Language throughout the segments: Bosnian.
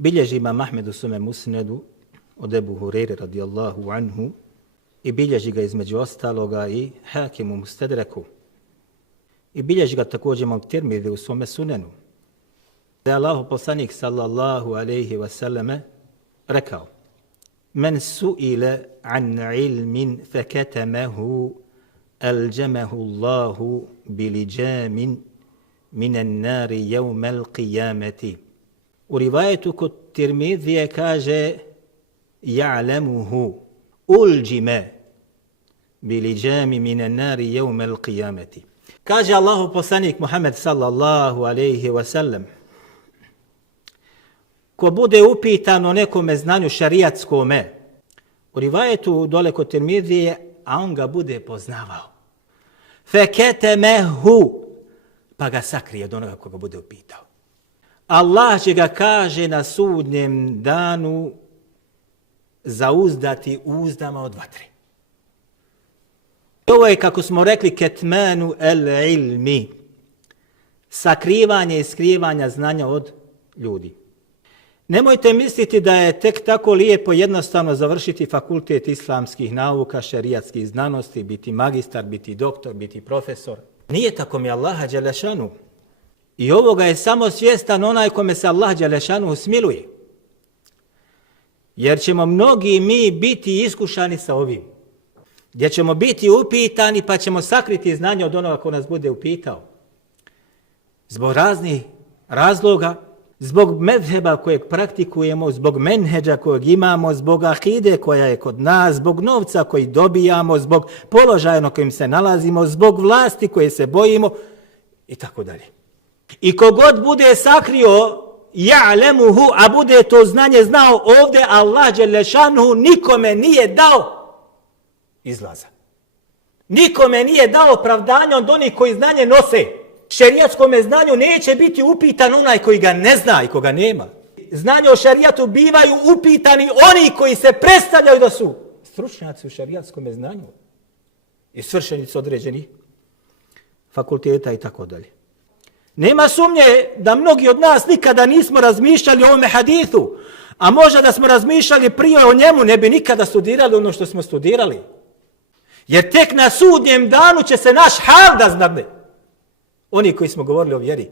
Bilježi imam Ahmed u svome musnedu od Ebu Hureyre radijallahu anhu i bilježi ga između ostaloga i Hakim u Mustedreku. I bilježi ga također imam Tirmidhi u svome sunenu. Da je Allahu poslanik sallallahu alejhi ve selleme rekao: Men su'ile an ilmin feketemahu aljamahu Allahu bilijamin minan nari yawmal qiyamati. U rivajetu kod Tirmidhije kaže ja'lamuhu uljime bilijami minan nari yawmal qiyamati. Kaže Allahu poslanik Muhammed sallallahu alejhi ve sellem: ko bude upitan o nekome znanju šarijatskome, u rivajetu dole kod Tirmidhije, a on ga bude poznavao, feketemehu, pa ga sakrije od onoga koga bude upitao. Allah će ga, kaže, na sudnjem danu zauzdati uzdama od vatre. Ovo je, kako smo rekli, ketmanu el ilmi, sakrivanje i skrivanja znanja od ljudi. Nemojte misliti da je tek tako lijepo jednostavno završiti fakultet islamskih nauka, šerijatskih znanosti, biti magistar, biti doktor, biti profesor. Nije tako mi Allaha dželešanu. I ovoga je samo svjestan onaj kome se Allah dželešanu smiluje. Jer ćemo mnogi mi biti iskušani sa ovim. Gdje ćemo biti upitani pa ćemo sakriti znanje od onoga ko nas bude upitao. Zbog raznih razloga, zbog medheba kojeg praktikujemo, zbog menheđa kojeg imamo, zbog akide koja je kod nas, zbog novca koji dobijamo, zbog položaja na kojim se nalazimo, zbog vlasti koje se bojimo i tako dalje. I kogod bude sakrio ja'lemuhu, a bude to znanje znao, ovdje Allah dželešanu nikome nije dao izlaza. Nikome nije dao opravdanja od onih koji znanje nose. Šerijatskom znanju neće biti upitan onaj koji ga ne zna i koga nema. Znanje o šerijatu bivaju upitani oni koji se predstavljaju da su stručnjaci u šerijatskom znanju i svršenici određenih fakulteta i tako dalje. Nema sumnje da mnogi od nas nikada nismo razmišljali o ovome hadithu, a možda da smo razmišljali prije o njemu ne bi nikada studirali ono što smo studirali. Jer tek na sudnjem danu će se naš hal da znadne. Oni koji smo govorili o vjeri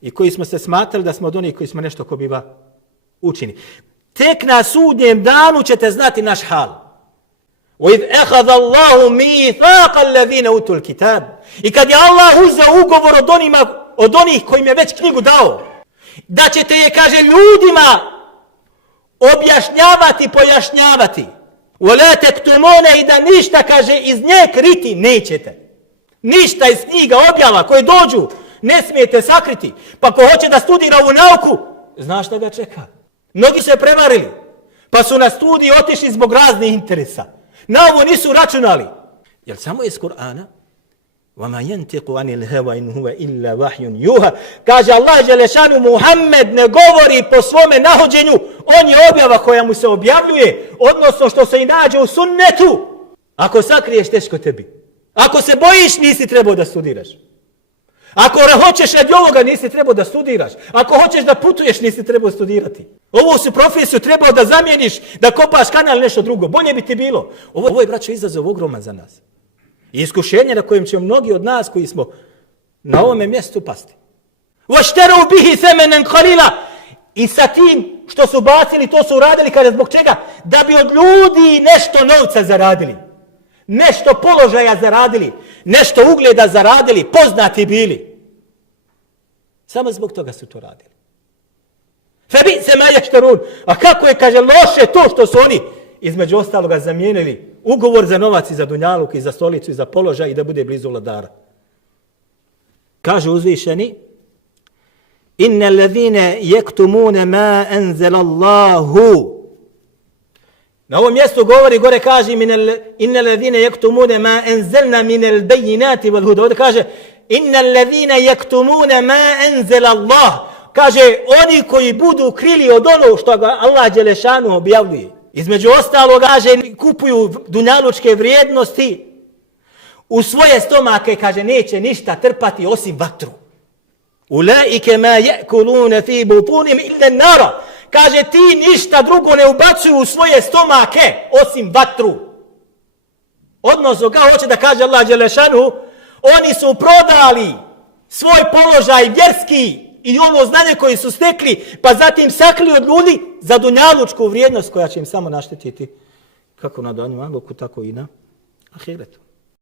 i koji smo se smatrali da smo od onih koji smo nešto ko biva učini. Tek na sudnjem danu ćete znati naš hal. وَإِذْ أَخَذَ اللَّهُ مِيثَاقَ الَّذِينَ أُوتُوا الْكِتَابَ. I kad je Allah uzeo ugovor od onih kojim je već knjigu dao, da ćete je, kaže, ljudima objašnjavati, pojašnjavati. وَلَا تَكْتُمُونَ. I da ništa, kaže, iz nje kriti nećete. Ništa iz knjiga objava koje dođu ne smijete sakriti. Pa ko hoće da studira ovu nauku, zna šta ga čeka. Mnogi se prevarili, pa su na studiji otišli zbog raznih interesa. Na ovo nisu računali. Jer samo iz Kur'ana وَمَا يَنْتِقُ عَنِ الْهَوَا إِنْ هُوَ إِلَّا وَحْيٌ يُوحَى. Kaže Allah dželešanu, Muhammed ne govori po svome nahođenju, on je objava koja mu se objavljuje, odnosno što se i nađe u sunnetu. Ako sakriješ, teško tebi. Ako se bojiš, nisi trebao da studiraš. Ako hoćeš radi ovoga, nisi trebao da studiraš. Ako hoćeš da putuješ, nisi trebao studirati. Ovu si profesiju trebao da zamijeniš, da kopaš kanal, nešto drugo. Bolje bi ti bilo. Ovo je, braćo, izazov ogroman za nas. I iskušenje na kojem će mnogi od nas koji smo na ovome mjestu pasti. وَاشْتَرَوْا بِهِ ثَمَنًا قَلِيلًا. I sa tim što su bacili, to su uradili, kada zbog čega? Da bi od ljudi nešto novca zaradili. Nešto položaja zaradili, nešto ugleda zaradili, poznati bili. Samo zbog toga su to radili. فَبِئْسَ مَا يَشْتَرُونَ. A kako je, kaže, loše to što su oni između ostaloga zamijenili ugovor za novac i za dunjaluk i za stolicu i za položaj i da bude blizu vladara. Kaže uzvišeni: Inna allazine yaktumuna ma anzala Allahu. Na ovom mjestu govori, gore kaže inna allazine yaktumuna ma anzalna min al-bayyinati wal huda. Ovdje kaže inna allazine yaktumuna ma anzala Allah. Kaže oni koji budu krili od onog što ga Allah dželešanu objavljuje. Između ostalog kaže kupuju dunjalučke vrijednosti u svoje stomake, kaže neće ništa trpati osim vatru. Ulaike ma ya'kuluna fi butunihim illa an-nar. Kaže, ti ništa drugo ne ubacuju u svoje stomake, osim vatru. Odnosno, kao hoće da kaže Allah Đelešanu, oni su prodali svoj položaj vjerski i ono znanje koje su stekli, pa zatim sakrili od ljudi za dunjalučku vrijednost koja će im samo naštetiti kako na danju, tako i na ahiretu.